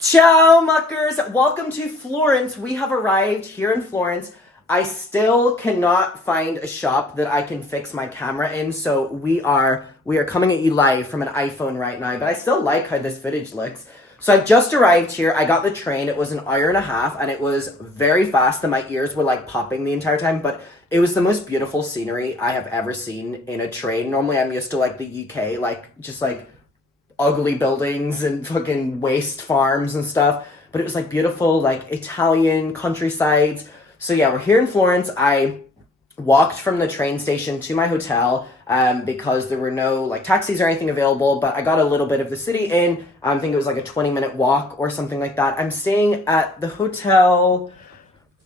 Ciao, muckers! Welcome to Florence. We have arrived here in Florence. I still cannot find a shop that I can fix my camera in, so we are coming at you live from an iPhone right now, but I still like how this footage looks. So I just arrived here. I got the train. It was an hour and a half, and it was very fast, and my ears were like popping the entire time, but it was the most beautiful scenery I have ever seen in a train. Normally I'm used to like the UK, just ugly buildings and fucking waste farms and stuff. But it was like beautiful, like Italian countrysides. So yeah, we're here in Florence. I walked from the train station to my hotel because there were no like taxis or anything available, but I got a little bit of the city in. I think it was like a 20-minute walk or something like that. I'm staying at the hotel,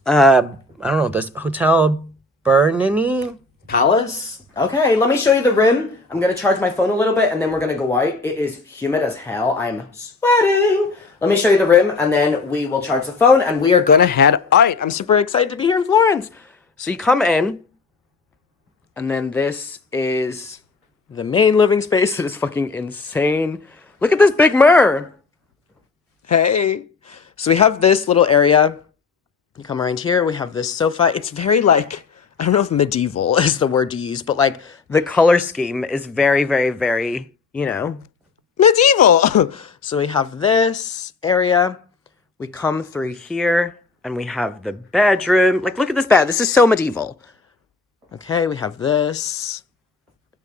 I don't know, this Hotel Bernini Palace. Okay, let me show you the room. I'm gonna charge my phone a little bit and then we're gonna go out. It is humid as hell. I'm sweating. Let me show you the room and then we will charge the phone and we are gonna head out. I'm super excited to be here in Florence. So you come in and then this is the main living space. It is fucking insane. Look at this big mirror. Hey. So we have this little area. You come around here, we have this sofa. It's very like, I don't know if medieval is the word to use, but like the color scheme is very, very, very, medieval. So we have this area. We come through here and we have the bedroom. Like, look at this bed. This is so medieval. Okay, we have this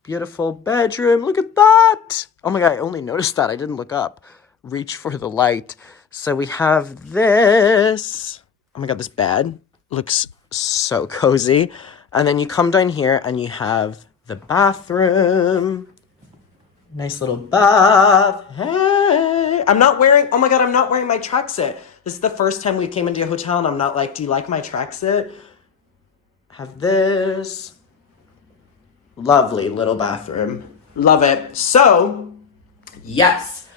beautiful bedroom. Look at that. Oh my God, I only noticed that. I didn't look up. Reach for the light. So we have this. Oh my God, this bed looks so cozy. And then you come down here and you have the bathroom. Nice little bath. Hey. I'm not wearing my tracksuit. This is the first time we came into a hotel and I'm not like, do you like my tracksuit? Have this. Lovely little bathroom. Love it. So, yes.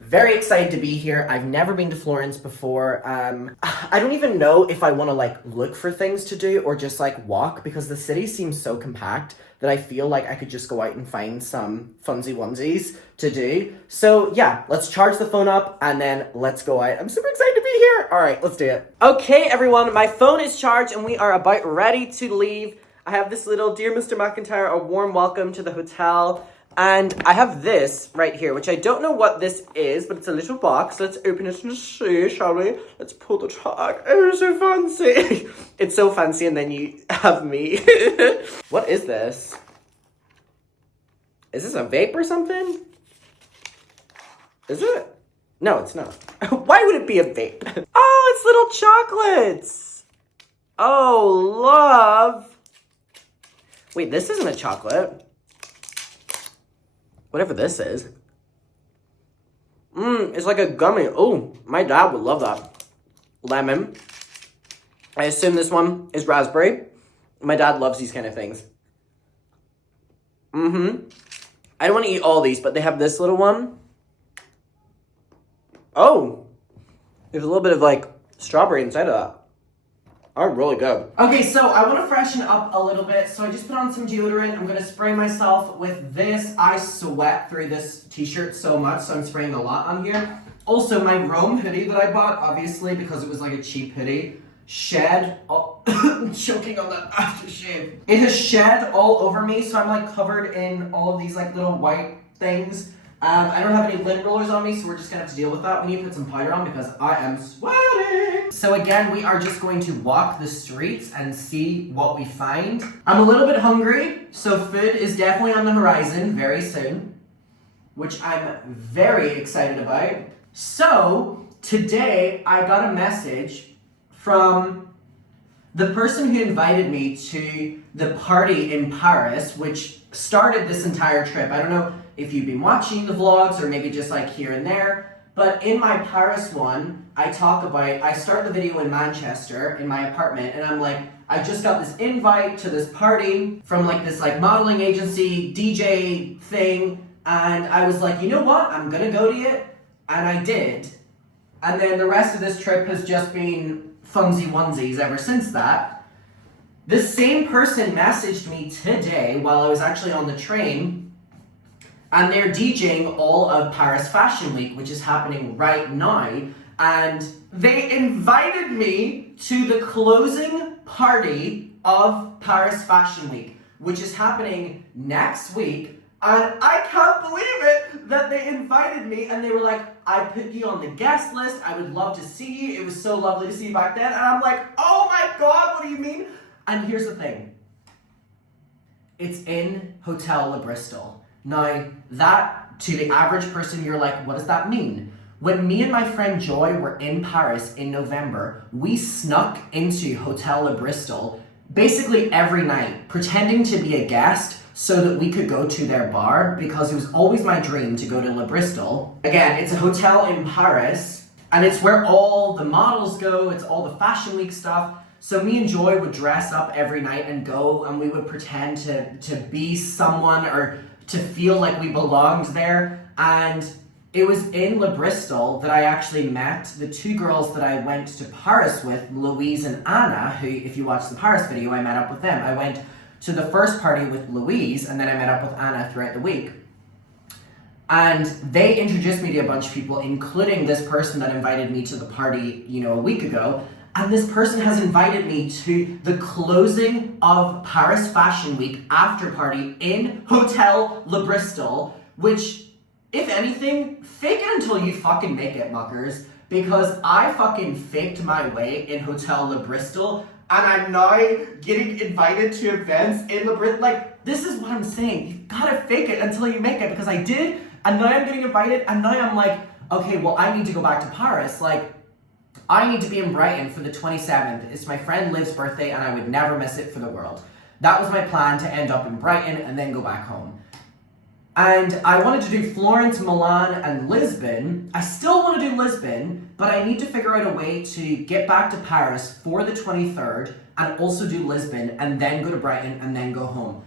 Very excited to be here. I've never been to Florence before. I don't even know if I want to like look for things to do or just like walk because the city seems so compact that I feel like I could just go out and find some funsy onesies to do. So yeah, let's charge the phone up and then let's go out. I'm super excited to be here. All right, let's do it. Okay, everyone, my phone is charged and we are about ready to leave. I have this little Dear Mr. McIntyre, a warm welcome to the hotel. And I have this right here, which I don't know what this is, but it's a little box. Let's open it and see, shall we? Let's pull the tag. Oh, it's so fancy. It's so fancy, and then you have me. What is this? Is this a vape or something? Is it? No, it's not. Why would it be a vape? Oh, it's little chocolates. Oh, love. Wait, this isn't a chocolate. Whatever this is. It's like a gummy. Oh, my dad would love that. Lemon. I assume this one is raspberry. My dad loves these kind of things. I don't want to eat all these, but they have this little one. Oh, there's a little bit of like strawberry inside of that. Are really good. Okay, so I want to freshen up a little bit, so I just put on some deodorant. I'm going to spray myself with this. I sweat through this t-shirt so much, so I'm spraying a lot on here. Also, my Rome hoodie that I bought, obviously, because it was like a cheap hoodie, shed all... I'm choking on that aftershave. It has shed all over me, so I'm like covered in all of these like little white things. I don't have any lint rollers on me, so we're just gonna have to deal with that. We need to put some powder on because I am sweating. So again, we are just going to walk the streets and see what we find. I'm a little bit hungry, so food is definitely on the horizon very soon, which I'm very excited about. So today I got a message from the person who invited me to the party in Paris, which started this entire trip. I don't know if you've been watching the vlogs or maybe just like here and there, but in my Paris one, I start the video in Manchester in my apartment and I'm like, I just got this invite to this party from like this like modeling agency, DJ thing, and I was like, you know what, I'm gonna go to it, and I did. And then the rest of this trip has just been funsy onesies ever since that. This same person messaged me today while I was actually on the train, and they're DJing all of Paris Fashion Week, which is happening right now. and they invited me to the closing party of Paris Fashion Week, which is happening next week. And I can't believe it that they invited me, and they were like, I put you on the guest list. I would love to see you. It was so lovely to see you back then. And I'm like, oh my God, what do you mean? And here's the thing. It's in Hotel Le Bristol. Now, that, to the average person, you're like, what does that mean? When me and my friend Joy were in Paris in November, we snuck into Hotel Le Bristol basically every night, pretending to be a guest so that we could go to their bar, because it was always my dream to go to Le Bristol. Again, it's a hotel in Paris, and it's where all the models go, it's all the Fashion Week stuff. So me and Joy would dress up every night and go, and we would pretend to be someone or to feel like we belonged there. And it was in Le Bristol that I actually met the two girls that I went to Paris with, Louise and Anna, who, if you watch the Paris video, I met up with them. I went to the first party with Louise, and then I met up with Anna throughout the week. And they introduced me to a bunch of people, including this person that invited me to the party, a week ago. And this person has invited me to the closing of Paris Fashion Week after party in Hotel Le Bristol, which, if anything, fake it until you fucking make it, muckers. Because I fucking faked my way in Hotel Le Bristol, and I'm now getting invited to events in Le Bristol. Like, this is what I'm saying. You've gotta fake it until you make it, because I did, and now I'm getting invited, and now I'm like, okay, well, I need to go back to Paris. Like, I need to be in Brighton for the 27th. It's my friend Liv's birthday, and I would never miss it for the world. That was my plan, to end up in Brighton and then go back home. And I wanted to do Florence, Milan, and Lisbon. I still want to do Lisbon, but I need to figure out a way to get back to Paris for the 23rd and also do Lisbon and then go to Brighton and then go home.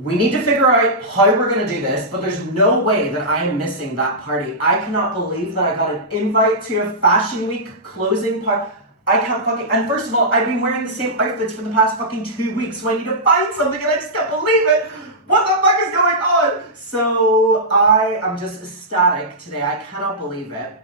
We need to figure out how we're going to do this, but there's no way that I am missing that party. I cannot believe that I got an invite to a Fashion Week closing party. I can't fucking... And first of all, I've been wearing the same outfits for the past fucking 2 weeks, so I need to find something, and I just can't believe it. What the fuck is going on? So I am just ecstatic today. I cannot believe it.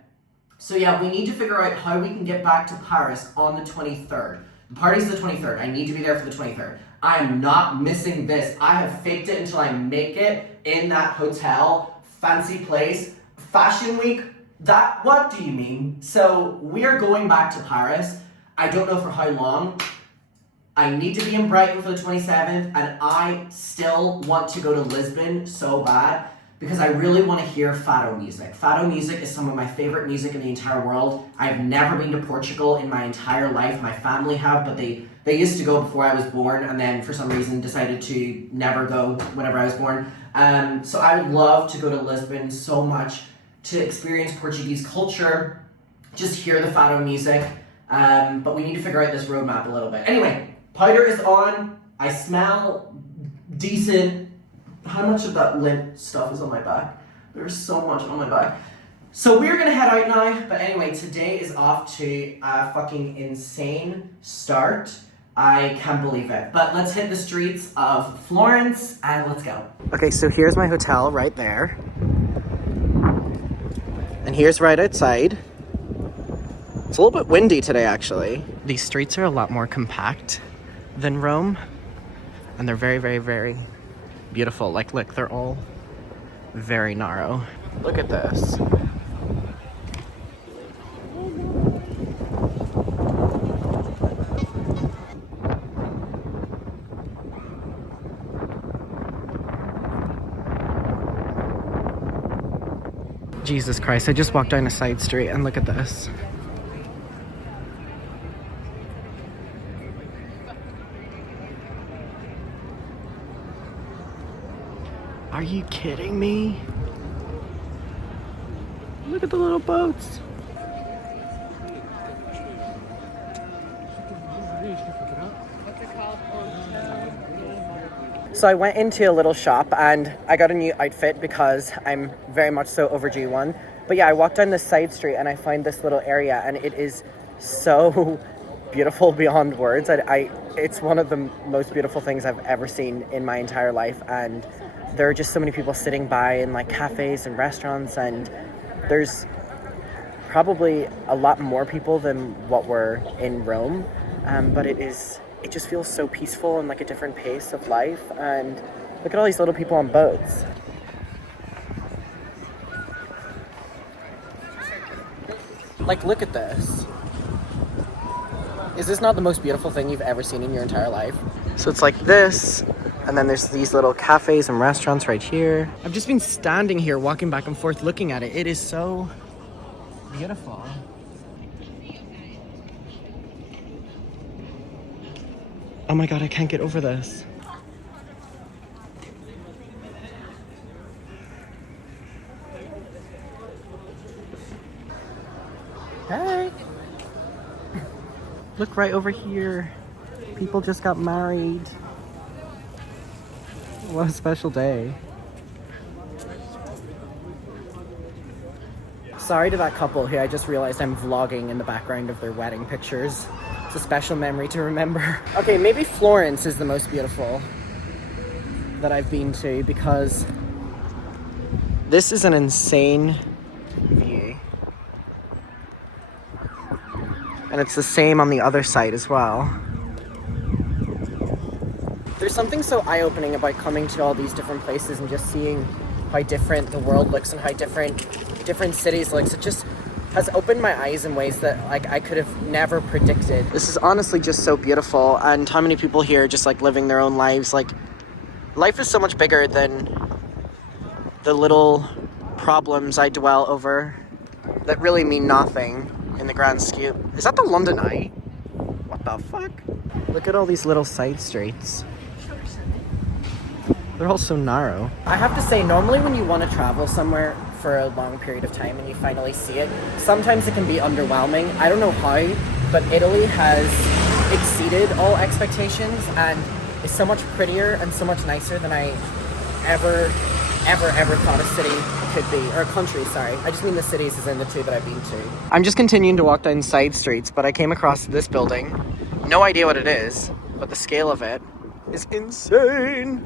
So yeah, we need to figure out how we can get back to Paris on the 23rd. The party's the 23rd. I need to be there for the 23rd. I am not missing this. I have faked it until I make it in that hotel, fancy place, Fashion Week. What do you mean? So we are going back to Paris. I don't know for how long. I need to be in Brighton for the 27th, and I still want to go to Lisbon so bad because I really want to hear Fado music. Fado music is some of my favorite music in the entire world. I've never been to Portugal in my entire life. My family have, but they used to go before I was born, and then for some reason decided to never go whenever I was born. So I would love to go to Lisbon so much to experience Portuguese culture, just hear the Fado music, but we need to figure out this roadmap a little bit. Anyway, powder is on. I smell decent. How much of that lint stuff is on my back? There's so much on my back. So we're gonna head out now, but anyway, today is off to a fucking insane start. I can't believe it. But let's hit the streets of Florence and let's go. Okay, so here's my hotel right there. And here's right outside. It's a little bit windy today, actually. These streets are a lot more compact than Rome, and they're very, very, very beautiful. Like, look, they're all very narrow. Look at this. Jesus Christ, I just walked down a side street and look at this. Are you kidding me? Look at the little boats. So I went into a little shop and I got a new outfit because I'm very much so overdue one. But yeah, I walked down this side street and I find this little area and it is so beautiful beyond words. It's one of the most beautiful things I've ever seen in my entire life, and there are just so many people sitting by in like cafes and restaurants, and there's probably a lot more people than what were in Rome, but it just feels so peaceful and like a different pace of life. And look at all these little people on boats. Like, look at this. Is this not the most beautiful thing you've ever seen in your entire life? So it's like this, and then there's these little cafes and restaurants right here. I've just been standing here, walking back and forth, looking at it. It is so beautiful. Oh my God, I can't get over this. Hey! Look right over here. People just got married. What a special day. Sorry to that couple here. I just realized I'm vlogging in the background of their wedding pictures. It's a special memory to remember. Okay, maybe Florence is the most beautiful that I've been to, because this is an insane view. And it's the same on the other side as well. There's something so eye-opening about coming to all these different places and just seeing how different the world looks and how different cities looks. It just has opened my eyes in ways that like I could have never predicted. This is honestly just so beautiful, and how many people here just like living their own lives. Like, life is so much bigger than the little problems I dwell over that really mean nothing in the grand scheme. Is that the London Eye? What the fuck? Look at all these little side streets. They're all so narrow. I have to say, normally when you want to travel somewhere for a long period of time and you finally see it, sometimes it can be underwhelming. I don't know how, but Italy has exceeded all expectations and is so much prettier and so much nicer than I ever thought a city could be, or a country, sorry. I just mean the cities as in the two that I've been to. I'm just continuing to walk down side streets, but I came across this building. No idea what it is, but the scale of it is insane.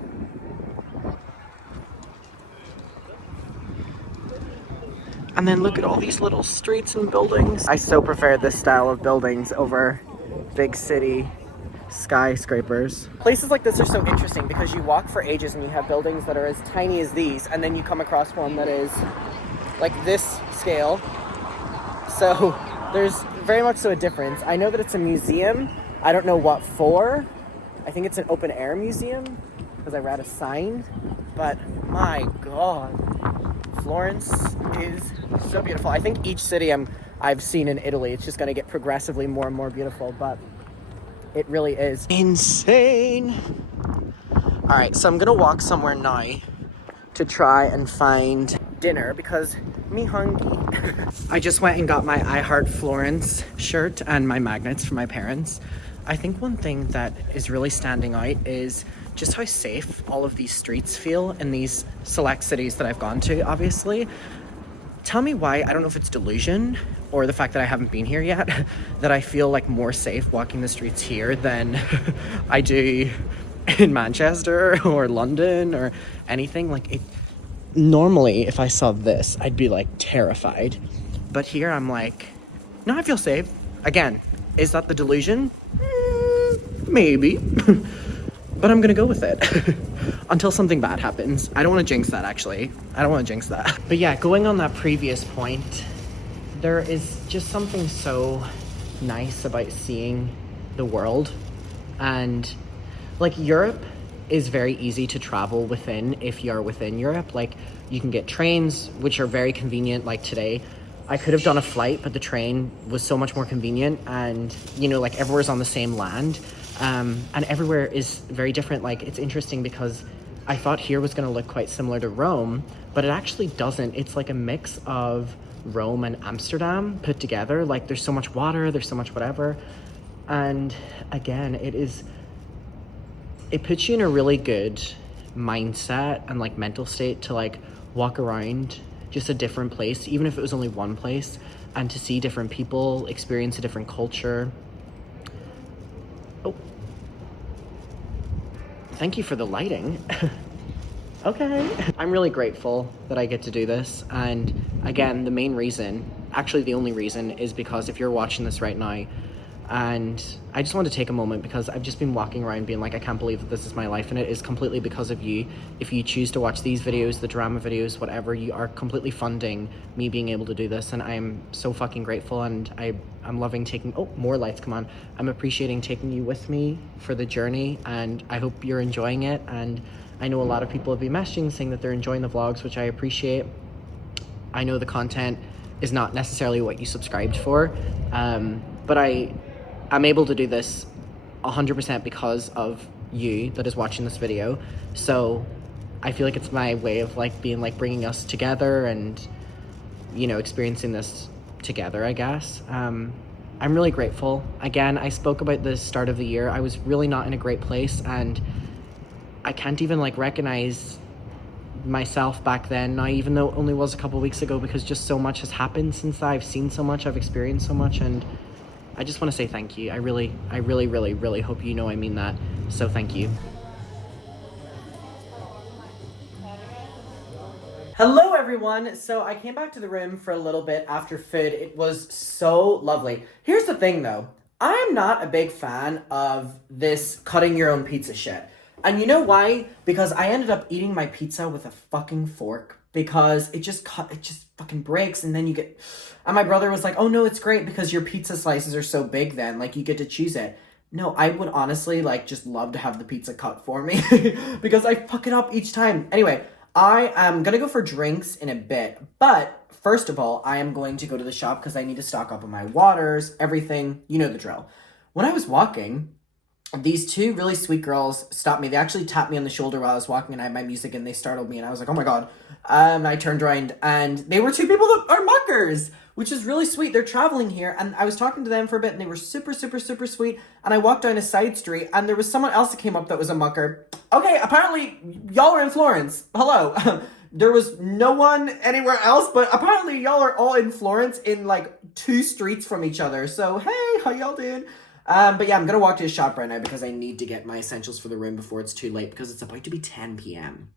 And then look at all these little streets and buildings. I so prefer this style of buildings over big city skyscrapers. Places like this are so interesting because you walk for ages and you have buildings that are as tiny as these, and then you come across one that is like this scale. So there's very much so a difference. I know that it's a museum. I don't know what for. I think it's an open air museum because I read a sign, but my God, Florence is so beautiful. I think each city I've seen in Italy, it's just going to get progressively more and more beautiful, but it really is insane. All right, so I'm going to walk somewhere now to try and find dinner because me hungry. I just went and got my I Heart Florence shirt and my magnets for my parents. I think one thing that is really standing out is just how safe all of these streets feel in these select cities that I've gone to, obviously. Tell me why, I don't know if it's delusion or the fact that I haven't been here yet, that I feel like more safe walking the streets here than I do in Manchester or London or anything. Like, it, normally if I saw this, I'd be like terrified. But here I'm like, no, I feel safe. Again, is that the delusion? Maybe. But I'm gonna go with it until something bad happens. I don't want to jinx that, actually. I don't want to jinx that. But yeah, going on that previous point, there is just something so nice about seeing the world. And like, Europe is very easy to travel within if you're within Europe. Like, you can get trains, which are very convenient. Like today, I could have done a flight, but the train was so much more convenient. And, you know, like, everywhere's on the same land. And everywhere is very different. Like, it's interesting because I thought here was going to look quite similar to Rome, but it actually doesn't. It's like a mix of Rome and Amsterdam put together. Like, there's so much water, there's so much whatever. And again, it puts you in a really good mindset and like mental state to like walk around just a different place, even if it was only one place, and to see different people, experience a different culture. Oh, thank you for the lighting. Okay. I'm really grateful that I get to do this. And again, the main reason, actually the only reason is because if you're watching this right now, and I just want to take a moment because I've just been walking around being like, I can't believe that this is my life, and it is completely because of you. If you choose to watch these videos, the drama videos, whatever, you are completely funding me being able to do this, and I'm so fucking grateful, and I'm loving taking, oh, more lights, come on. I'm appreciating taking you with me for the journey, and I hope you're enjoying it, and I know a lot of people have been messaging saying that they're enjoying the vlogs, which I appreciate. I know the content is not necessarily what you subscribed for, but I'm able to do this 100% because of you that is watching this video. So I feel like it's my way of like being like bringing us together and, you know, experiencing this together, I guess. I'm really grateful. Again, I spoke about the start of the year. I was really not in a great place, and I can't even like recognize myself back then now, even though it only was a couple weeks ago, because just so much has happened since I've seen so much, I've experienced so much, and I just want to say thank you. I really, really hope you know I mean that. So thank you. Hello everyone. So I came back to the room for a little bit after food. It was so lovely. Here's the thing though. I am not a big fan of this cutting your own pizza shit. And you know why? Because I ended up eating my pizza with a fucking fork. Because it just fucking breaks, and then you get, and my brother was like, oh no, it's great because your pizza slices are so big then, like you get to choose it. No, I would honestly like just love to have the pizza cut for me because I fuck it up each time. Anyway, I am gonna go for drinks in a bit, but first of all, I am going to go to the shop because I need to stock up on my waters, everything, you know the drill. When I was walking, these two really sweet girls stopped me. They actually tapped me on the shoulder while I was walking, and I had my music, and they startled me, and I was like, oh my god. And I turned around, and they were two people that are muckers, which is really sweet. They're traveling here, and I was talking to them for a bit, and they were super sweet, and I walked down a side street, and there was someone else that came up that was a mucker. Okay, apparently, y'all are in Florence. Hello. There was no one anywhere else, but apparently y'all are all in Florence in, like, 2 streets from each other. So, hey, how y'all doing? But yeah, I'm gonna walk to the shop right now because I need to get my essentials for the room before it's too late, because it's about to be 10 p.m.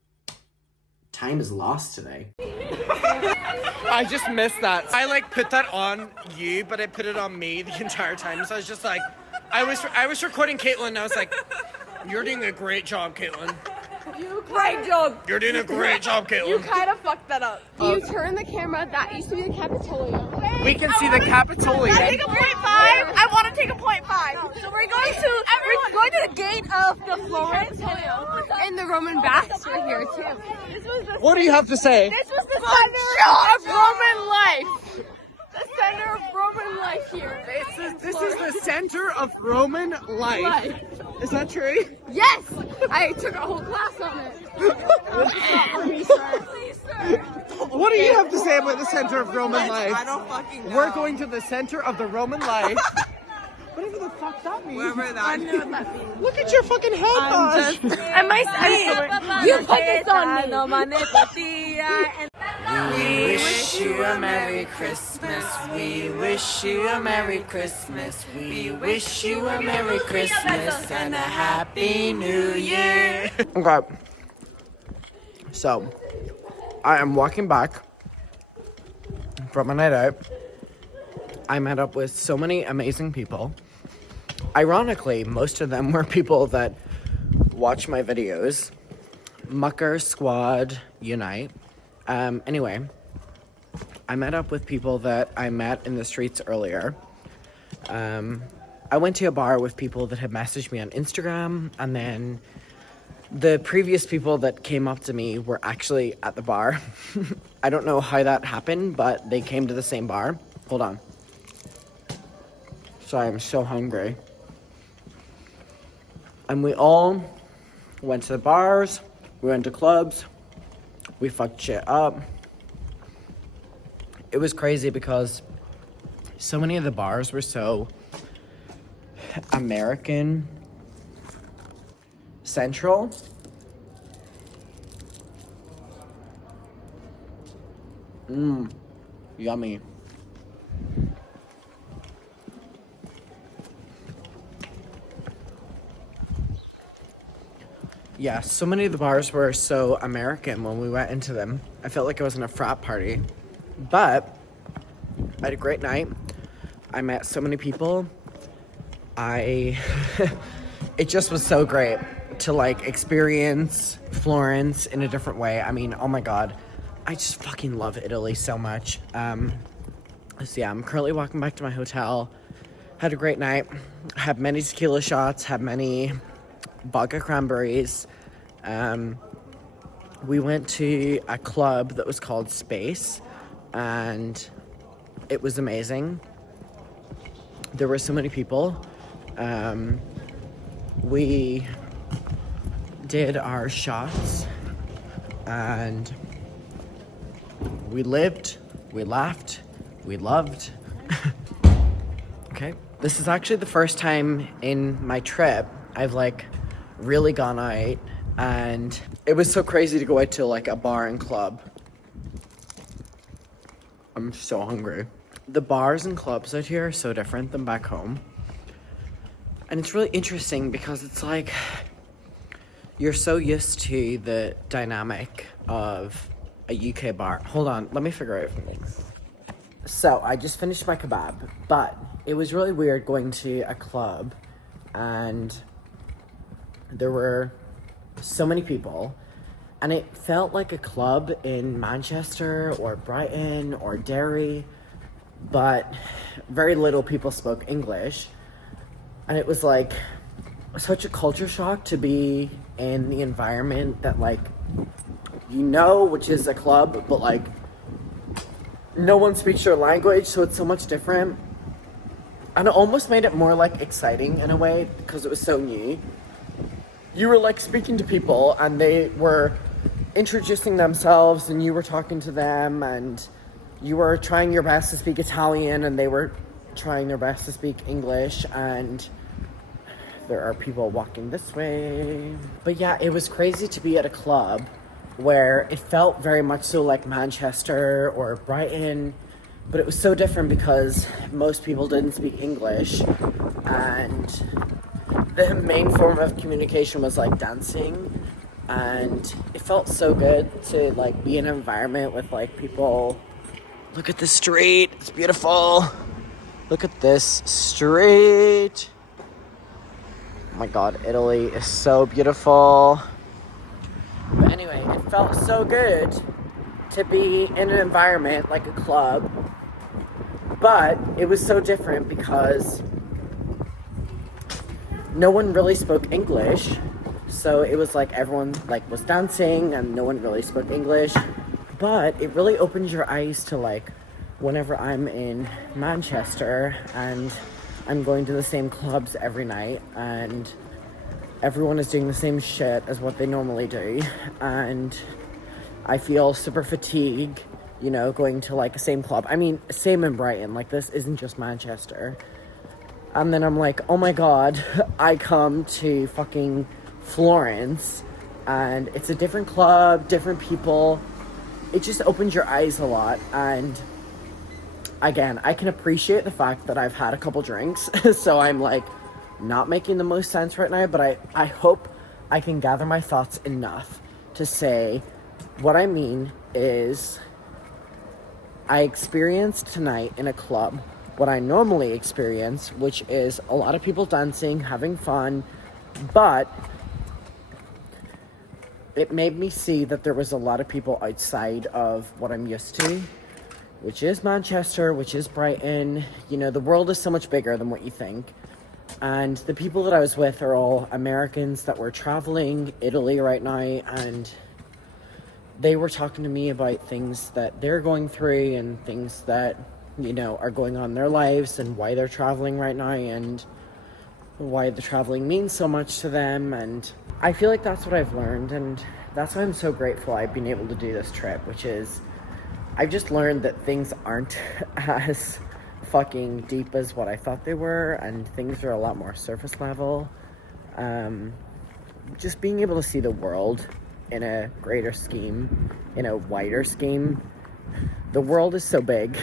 Time is lost today. I just missed that. I like put that on you, but I put it on me the entire time. So I was just like, I was recording Caitlin, and I was like, you're doing a great job, Caitlin. Great job. You're doing a great job, Caitlin. You kind of fucked that up. You turn the camera. That used to be the Capitolium. We can see the Capitolium. I take a 0.5. I want to take a 0.5. So we're going to the gate of the Florence and the Roman baths right here too. What do you have to say? This was the center of Roman life. The center of Roman life here. This is the center of Roman life. Is that true? Yes! I took a whole class on it. Please, sir. What do you have to say about the center of Roman life? I don't fucking know. We're going to the center of the Roman life. Whatever the fuck that means. Whatever that means. Look at your fucking head, boss. You put this on me. We wish you a Merry Christmas. We wish you a Merry Christmas. We wish you a Merry Christmas and a Happy New Year. Okay. So, I am walking back from a night out. I met up with so many amazing people. Ironically, most of them were people that watch my videos. Mucker Squad Unite. Anyway, I met up with people that I met in the streets earlier. I went to a bar with people that had messaged me on Instagram, and then the previous people that came up to me were actually at the bar. I don't know how that happened, but they came to the same bar. Hold on. Sorry, I'm so hungry. And we all went to the bars, we went to clubs, we fucked shit up. It was crazy because so many of the bars were so American central. Yummy. Yeah, so many of the bars were so American when we went into them. I felt like I was in a frat party. But I had a great night. I met so many people. It just was so great to like experience Florence in a different way. I mean, oh my god, I just fucking love Italy so much. So yeah, I'm currently walking back to my hotel. Had a great night. Had many tequila shots. Had many vodka cranberries. We went to a club that was called Space, and it was amazing. There were so many people. We did our shots, and we lived, we laughed, we loved. Okay, this is actually the first time in my trip I've like really gone out, and it was so crazy to go out to like a bar and club. I'm so hungry. The bars and clubs out here are so different than back home. And it's really interesting because it's like you're so used to the dynamic of a UK bar. Hold on, let me figure out something. So I just finished my kebab, but it was really weird going to a club and there were so many people, and it felt like a club in Manchester or Brighton or Derry, but very little people spoke English. And it was like such a culture shock to be in the environment that like, you know, which is a club, but like no one speaks your language, so it's so much different. And it almost made it more like exciting in a way because it was so new. You were like speaking to people and they were introducing themselves and you were talking to them and you were trying your best to speak Italian and they were trying their best to speak English, and there are people walking this way. But yeah, it was crazy to be at a club where it felt very much so like Manchester or Brighton, but it was so different because most people didn't speak English, and the main form of communication was like dancing, and it felt so good to like be in an environment with like people. Look at the street, it's beautiful. Look at this street. Oh my god, Italy is so beautiful. But anyway, it felt so good to be in an environment like a club, but it was so different because no one really spoke English. So it was like everyone like was dancing and no one really spoke English. But it really opens your eyes to like whenever I'm in Manchester and I'm going to the same clubs every night and everyone is doing the same shit as what they normally do, and I feel super fatigued, you know, going to like a same club. I mean, same in Brighton, like this isn't just Manchester. And then I'm like, oh my god, I come to fucking Florence and it's a different club, different people. It just opens your eyes a lot. And again, I can appreciate the fact that I've had a couple drinks, so I'm like not making the most sense right now, but I hope I can gather my thoughts enough to say what I mean is I experienced tonight in a club what I normally experience, which is a lot of people dancing, having fun, but it made me see that there was a lot of people outside of what I'm used to, which is Manchester, which is Brighton. You know, the world is so much bigger than what you think. And the people that I was with are all Americans that were traveling Italy right now, and they were talking to me about things that they're going through and things that, you know, are going on in their lives and why they're traveling right now and why the traveling means so much to them. And I feel like that's what I've learned, and that's why I'm so grateful I've been able to do this trip, which is I've just learned that things aren't as fucking deep as what I thought they were, and things are a lot more surface level. Just being able to see the world in a greater scheme, in a wider scheme. The world is so big.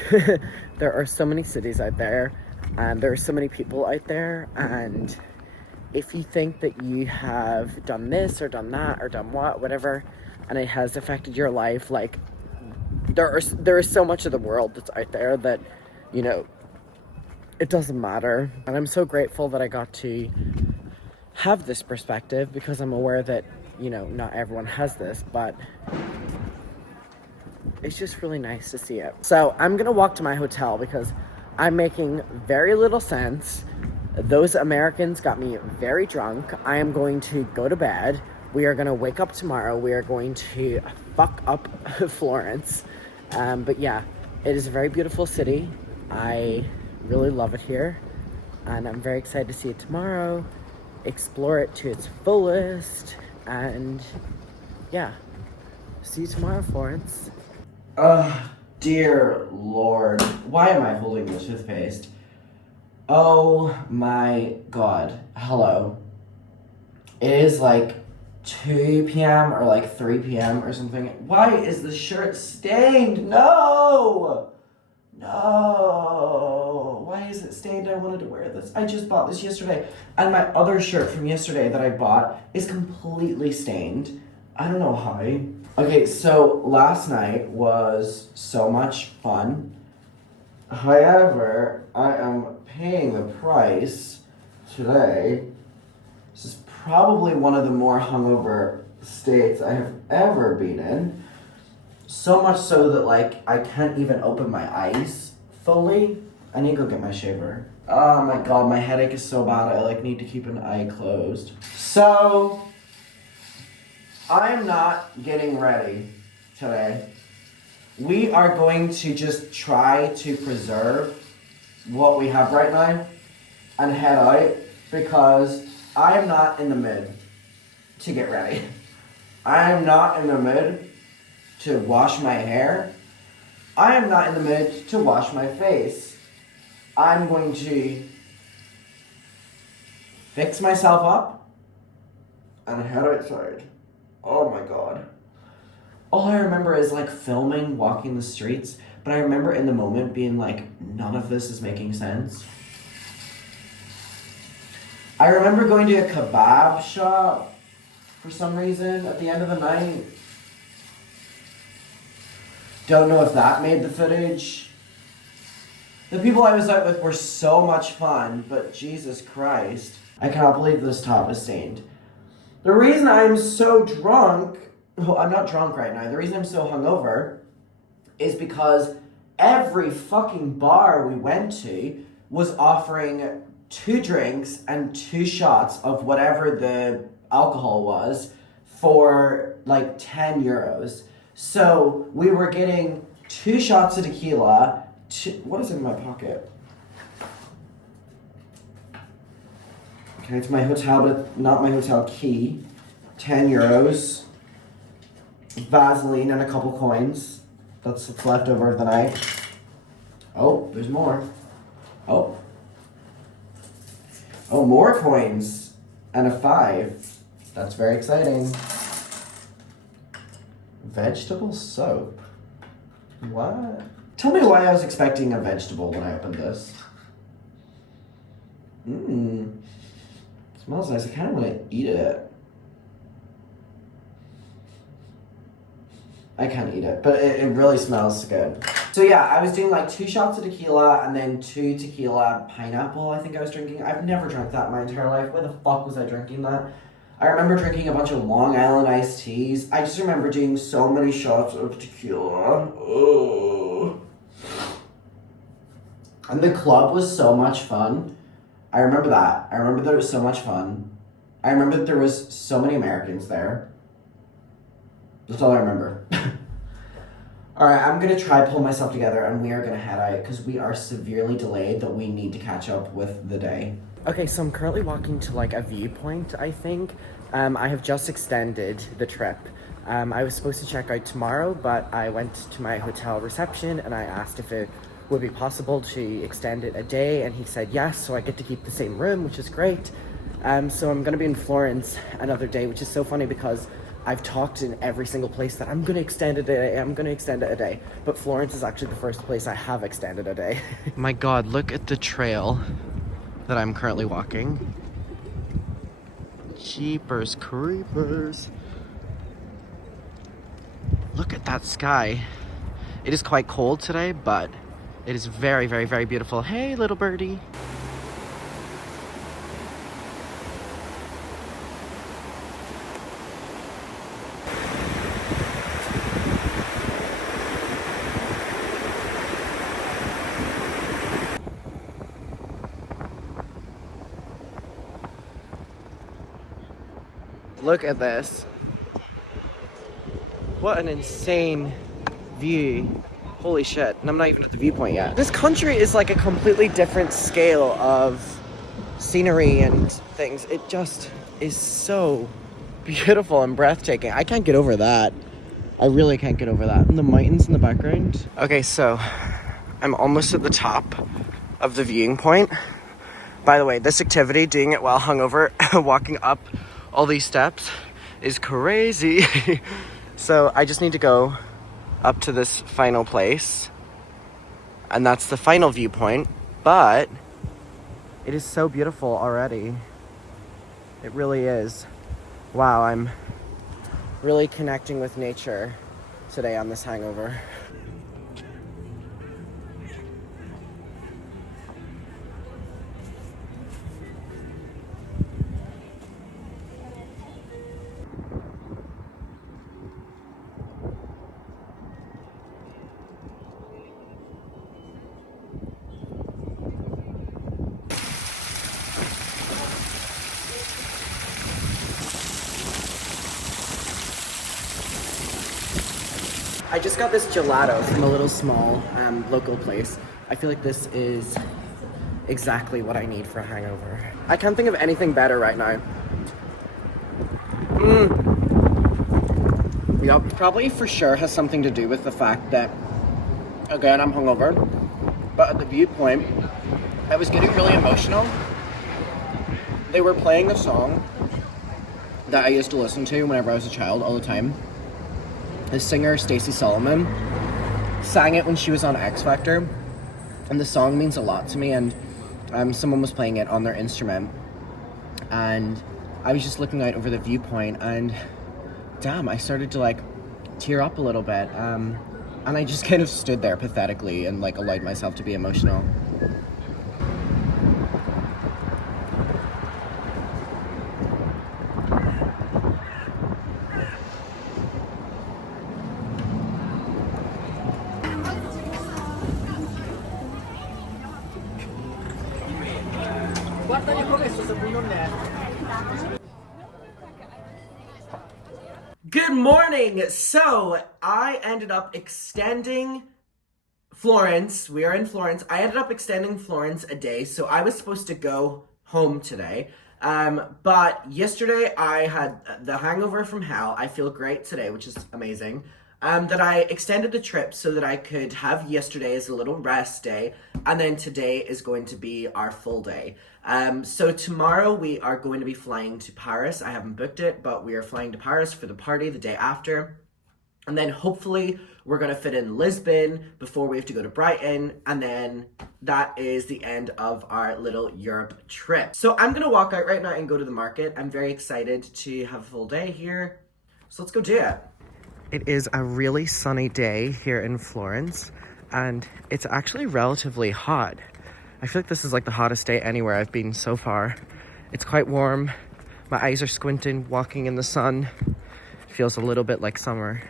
There are so many cities out there, and there are so many people out there, and if you think that you have done this or done that or done whatever, and it has affected your life, like there is so much of the world that's out there that you know, it doesn't matter. And I'm so grateful that I got to have this perspective, because I'm aware that, you know, not everyone has this, but it's just really nice to see it. So I'm gonna walk to my hotel because I'm making very little sense. Those Americans got me very drunk. I am going to go to bed. We are gonna wake up tomorrow. We are going to fuck up Florence. But yeah, it is a very beautiful city. I really love it here. And I'm very excited to see it tomorrow, explore it to its fullest, and yeah, see you tomorrow, Florence. Dear Lord, why am I holding the toothpaste? Oh my God, hello. It is like 2 p.m. or like 3 p.m. or something. Why is the shirt stained? No! No! Why is it stained? I wanted to wear this. I just bought this yesterday. And my other shirt from yesterday that I bought is completely stained. I don't know how. Okay, so last night was so much fun. However, I am paying the price today. This is probably one of the more hungover states I have ever been in. So much so that, like, I can't even open my eyes fully. I need to go get my shaver. Oh my God, my headache is so bad. I, like, need to keep an eye closed. So, I am not getting ready today. We are going to just try to preserve what we have right now and head out, because I am not in the mood to get ready. I am not in the mood to wash my hair. I am not in the mood to wash my face. I'm going to fix myself up and head outside. Oh my God. All I remember is like filming, walking the streets, but I remember in the moment being like, none of this is making sense. I remember going to a kebab shop for some reason at the end of the night. Don't know if that made the footage. The people I was out with were so much fun, but Jesus Christ. I cannot believe this top is stained. The reason I'm so drunk, well, I'm not drunk right now, the reason I'm so hungover is because every fucking bar we went to was offering 2 drinks and 2 shots of whatever the alcohol was for like 10 euros. So we were getting 2 shots of tequila, what is in my pocket? Okay, it's my hotel, but not my hotel key. 10 euros. Vaseline and a couple coins. That's what's left over of the night. Oh, there's more. Oh. Oh, more coins. And a 5. That's very exciting. Vegetable soap. What? Tell me why I was expecting a vegetable when I opened this. Smells nice. I kind of want to eat it. I can't eat it, but it really smells good. So yeah, I was doing like 2 shots of tequila and then 2 tequila pineapple, I think I was drinking. I've never drank that in my entire life. Why the fuck was I drinking that? I remember drinking a bunch of Long Island iced teas. I just remember doing so many shots of tequila. Oh. And the club was so much fun. I remember that. I remember that it was so much fun. I remember that there was so many Americans there. That's all I remember. Alright, I'm gonna try pull myself together and we are gonna head out because we are severely delayed that we need to catch up with the day. Okay, so I'm currently walking to like a viewpoint, I think. I have just extended the trip. I was supposed to check out tomorrow, but I went to my hotel reception and I asked if it would be possible to extend it a day, and he said yes, so I get to keep the same room, which is great. So I'm gonna be in Florence another day, which is so funny because I've talked in every single place that I'm gonna extend it a day, but Florence is actually the first place I have extended a day. My God, look at the trail that I'm currently walking. Jeepers creepers. Look at that sky. It is quite cold today, but It is very, very, very beautiful. Hey, little birdie. Look at this. What an insane view. Holy shit. And I'm not even at the viewpoint yet. This country is like a completely different scale of scenery and things. It just is so beautiful and breathtaking. I can't get over that. I really can't get over that. And the mountains in the background. Okay, so I'm almost at the top of the viewing point. By the way, this activity, doing it while hungover, walking up all these steps is crazy. So I just need to go up to this final place, and that's the final viewpoint, but it is so beautiful already. It really is. Wow, I'm really connecting with nature today on this hangover. I just got this gelato from a little small local place. I feel like this is exactly what I need for a hangover. I can't think of anything better right now. Yep, probably for sure has something to do with the fact that, again, I'm hungover, but at the viewpoint, I was getting really emotional. They were playing the song that I used to listen to whenever I was a child all the time. The singer, Stacey Solomon, sang it when she was on X Factor, and the song means a lot to me, and someone was playing it on their instrument, and I was just looking out over the viewpoint, and damn, I started to like tear up a little bit, and I just kind of stood there pathetically and like allowed myself to be emotional. Good morning! So, I ended up extending Florence. We are in Florence. I ended up extending Florence a day, so I was supposed to go home today. But yesterday I had the hangover from hell. I feel great today, which is amazing. That I extended the trip so that I could have yesterday as a little rest day, and then today is going to be our full day. So tomorrow we are going to be flying to Paris. I haven't booked it, but we are flying to Paris for the party the day after. And then hopefully we're going to fit in Lisbon before we have to go to Brighton. And then that is the end of our little Europe trip. So I'm going to walk out right now and go to the market. I'm very excited to have a full day here. So let's go do it. It is a really sunny day here in Florence, and it's actually relatively hot. I feel like this is like the hottest day anywhere I've been so far. It's quite warm. My eyes are squinting, walking in the sun. It feels a little bit like summer.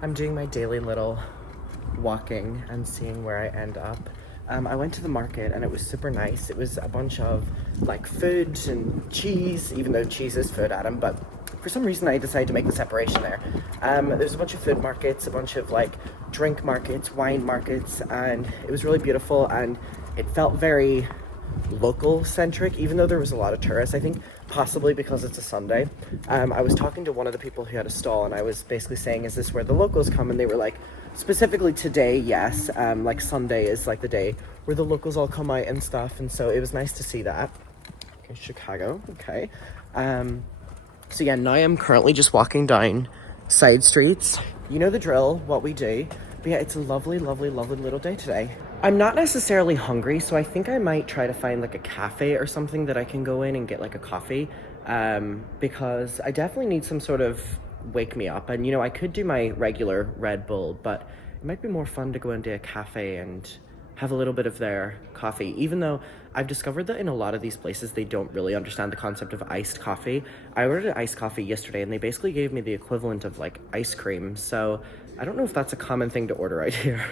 I'm doing my daily little walking and seeing where I end up. I went to the market and it was super nice. It was a bunch of like food and cheese, even though cheese is food, Adam, but for some reason I decided to make the separation there. There's a bunch of food markets, a bunch of like drink markets, wine markets, and it was really beautiful, and it felt very local centric, even though there was a lot of tourists. I think possibly because it's a Sunday. I was talking to one of the people who had a stall, and I was basically saying, is this where the locals come? And they were like, specifically today, yes. Like Sunday is like the day where the locals all come out and stuff, and so it was nice to see that. Okay, Chicago, okay. So yeah, now I'm currently just walking down side streets. You know the drill, what we do. But yeah, it's a lovely, lovely, lovely little day today. I'm not necessarily hungry, so I think I might try to find like a cafe or something that I can go in and get like a coffee, because I definitely need some sort of wake me up. And you know, I could do my regular Red Bull, but it might be more fun to go into a cafe and have a little bit of their coffee, even though I've discovered that in a lot of these places they don't really understand the concept of iced coffee. I ordered an iced coffee yesterday and they basically gave me the equivalent of like ice cream, so I don't know if that's a common thing to order out here.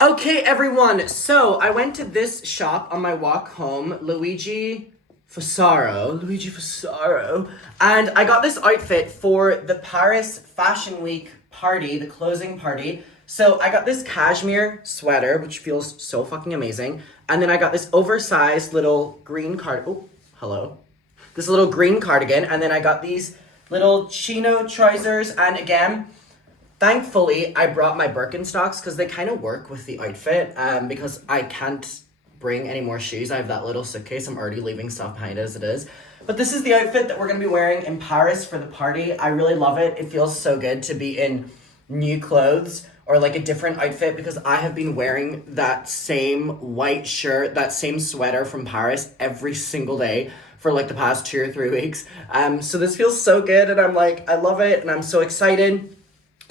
Okay, everyone, so I went to this shop on my walk home, Luigi Fusaro, and I got this outfit for the Paris Fashion Week party, the closing party. So I got this cashmere sweater, which feels so fucking amazing, and then I got this oversized little green this little green cardigan, and then I got these little chino trousers, and again, thankfully, I brought my Birkenstocks because they kind of work with the outfit, because I can't bring any more shoes. I have that little suitcase. I'm already leaving stuff behind as it is. But this is the outfit that we're going to be wearing in Paris for the party. I really love it. It feels so good to be in new clothes or like a different outfit, because I have been wearing that same white shirt, that same sweater from Paris every single day for like the past 2 or 3 weeks. So this feels so good, and I'm like, I love it, and I'm so excited.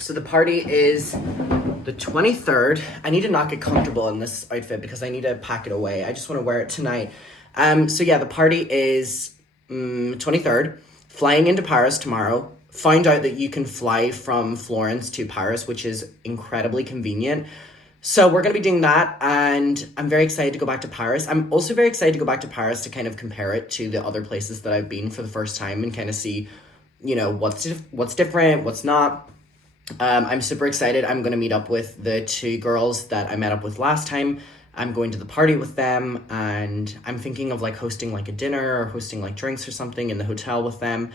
So the party is the 23rd. I need to not get comfortable in this outfit because I need to pack it away. I just want to wear it tonight. So yeah, the party is 23rd. Flying into Paris tomorrow. Found out that you can fly from Florence to Paris, which is incredibly convenient. So we're going to be doing that, and I'm very excited to go back to Paris. I'm also very excited to go back to Paris to kind of compare it to the other places that I've been for the first time and kind of see, you know, what's different, what's not. I'm super excited. I'm going to meet up with the 2 girls that I met up with last time. I'm going to the party with them, and I'm thinking of like hosting like a dinner or hosting like drinks or something in the hotel with them,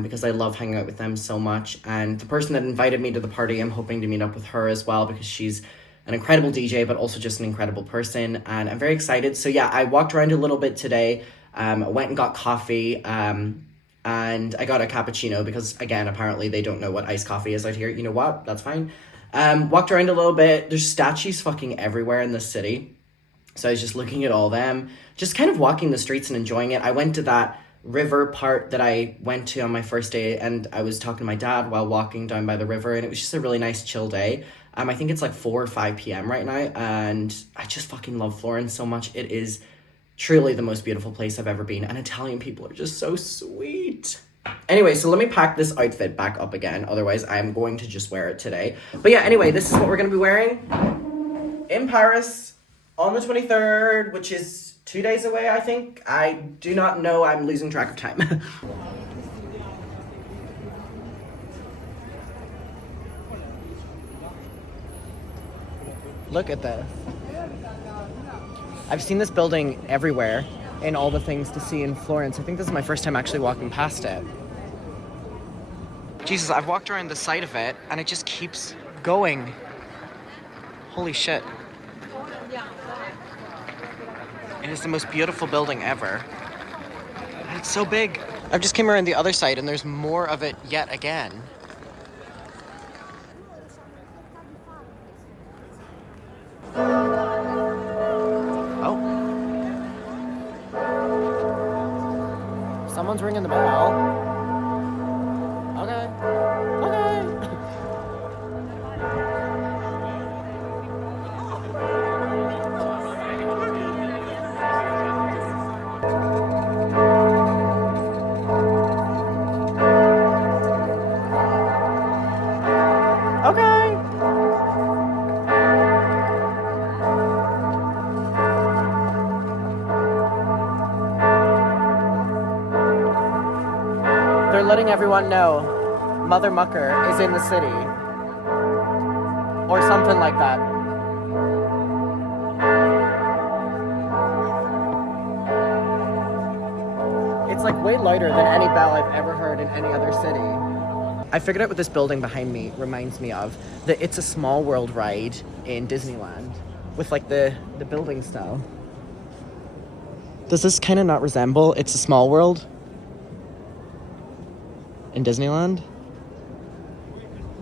because I love hanging out with them so much. And the person that invited me to the party, I'm hoping to meet up with her as well, because she's an incredible DJ, but also just an incredible person, and I'm very excited. So yeah, I walked around a little bit today, went and got coffee, and I got a cappuccino because, again, apparently they don't know what iced coffee is out here. You know what? That's fine. Walked around a little bit. There's statues fucking everywhere in the city. So I was just looking at all them, just kind of walking the streets and enjoying it. I went to that river part that I went to on my first day, and I was talking to my dad while walking down by the river, and it was just a really nice chill day. I think it's like 4 or 5 p.m. right now, and I just fucking love Florence so much. It is truly the most beautiful place I've ever been, and Italian people are just so sweet. Anyway, so let me pack this outfit back up again, otherwise I'm going to just wear it today. But yeah, anyway, this is what we're going to be wearing in Paris on the 23rd, which is 2 days away, I think. I do not know, I'm losing track of time. Look at this. I've seen this building everywhere in all the things to see in Florence. I think this is my first time actually walking past it. Jesus, I've walked around the side of it and it just keeps going. Holy shit. It is the most beautiful building ever. And it's so big. I just came around the other side and there's more of it yet again. Someone's ringing the bell. Okay. Okay. They're letting everyone know Mother Mucker is in the city. Or something like that. It's like way louder than any bell I've ever heard in any other city. I figured out what this building behind me reminds me of. The It's a Small World ride in Disneyland. With like the building style. Does this kind of not resemble It's a Small World? In Disneyland?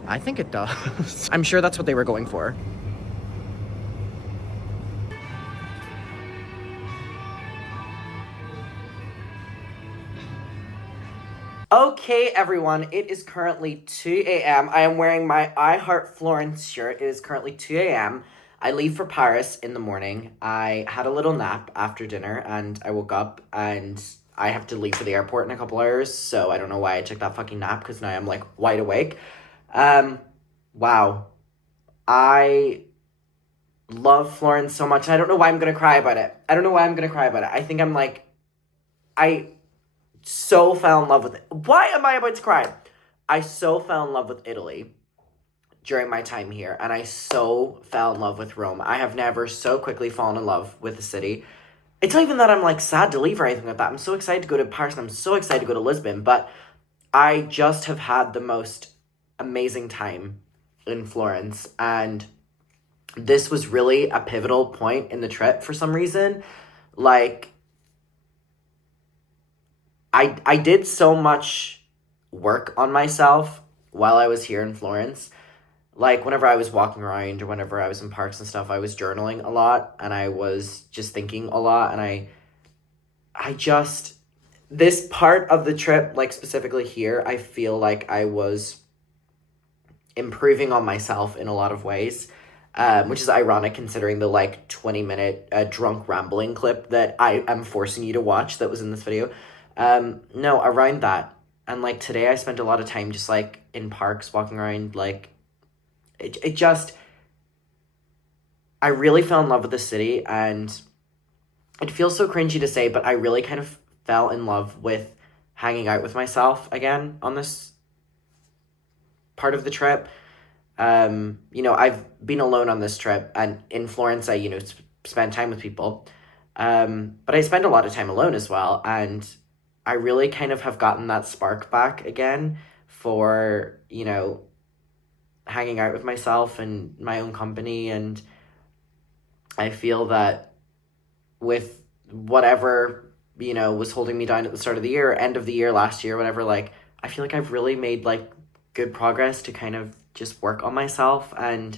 I think it does. I'm sure that's what they were going for. Okay, everyone, it is currently 2 a.m. I am wearing my I Heart Florence shirt. It is currently 2 a.m. I leave for Paris in the morning. I had a little nap after dinner, and I woke up, and I have to leave for the airport in a couple hours, so I don't know why I took that fucking nap, because now I'm, like, wide awake. Wow. I love Florence so much, and I don't know why I'm gonna cry about it. I think I'm, like, I so fell in love with it. Why am I about to cry? I so fell in love with Italy during my time here, and I so fell in love with Rome. I have never so quickly fallen in love with a city. It's not even that I'm, like, sad to leave or anything like that. I'm so excited to go to Paris, and I'm so excited to go to Lisbon, but I just have had the most amazing time in Florence, and this was really a pivotal point in the trip for some reason. Like, I did so much work on myself while I was here in Florence. Like, whenever I was walking around or whenever I was in parks and stuff, I was journaling a lot, and I was just thinking a lot, and I just, this part of the trip, like, specifically here, I feel like I was improving on myself in a lot of ways, which is ironic considering the, like, 20-minute drunk rambling clip that I am forcing you to watch that was in this video. No, around that. And, like, today I spent a lot of time just, like, in parks, walking around, like, it just, I really fell in love with the city, and it feels so cringy to say, but I really kind of fell in love with hanging out with myself again on this part of the trip. You know, I've been alone on this trip, and in Florence I, spend time with people. But I spend a lot of time alone as well, and I really kind of have gotten that spark back again for, hanging out with myself and my own company, and I feel that with whatever, was holding me down at the start of the year, end of the year, last year, whatever, like, I feel like I've really made, like, good progress to kind of just work on myself, and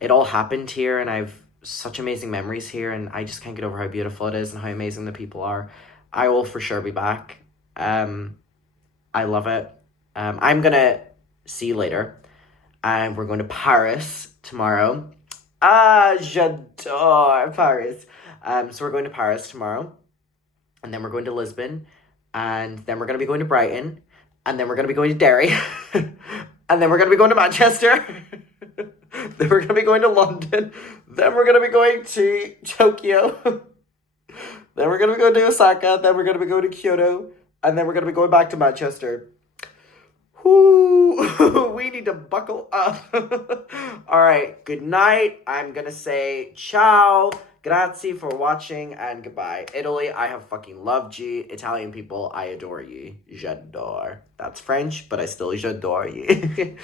it all happened here, and I've such amazing memories here, and I just can't get over how beautiful it is and how amazing the people are. I will for sure be back. I love it. I'm gonna see you later, and we're going to Paris tomorrow. J'adore Paris. So we're going to Paris tomorrow, and then we're going to Lisbon, and then we're going to be going to Brighton, and then we're going to be going to Derry, and then we're going to be going to Manchester, then we're going to be going to London, then we're going to be going to Tokyo, then we're going to be going to Osaka, then we're going to be going to Kyoto, and then we're going to be going back to Manchester. Whoo, we need to buckle up. All right, good night. I'm going to say ciao, grazie for watching, and goodbye. Italy, I have fucking loved you. Italian people, I adore you. J'adore. That's French, but I still j'adore you.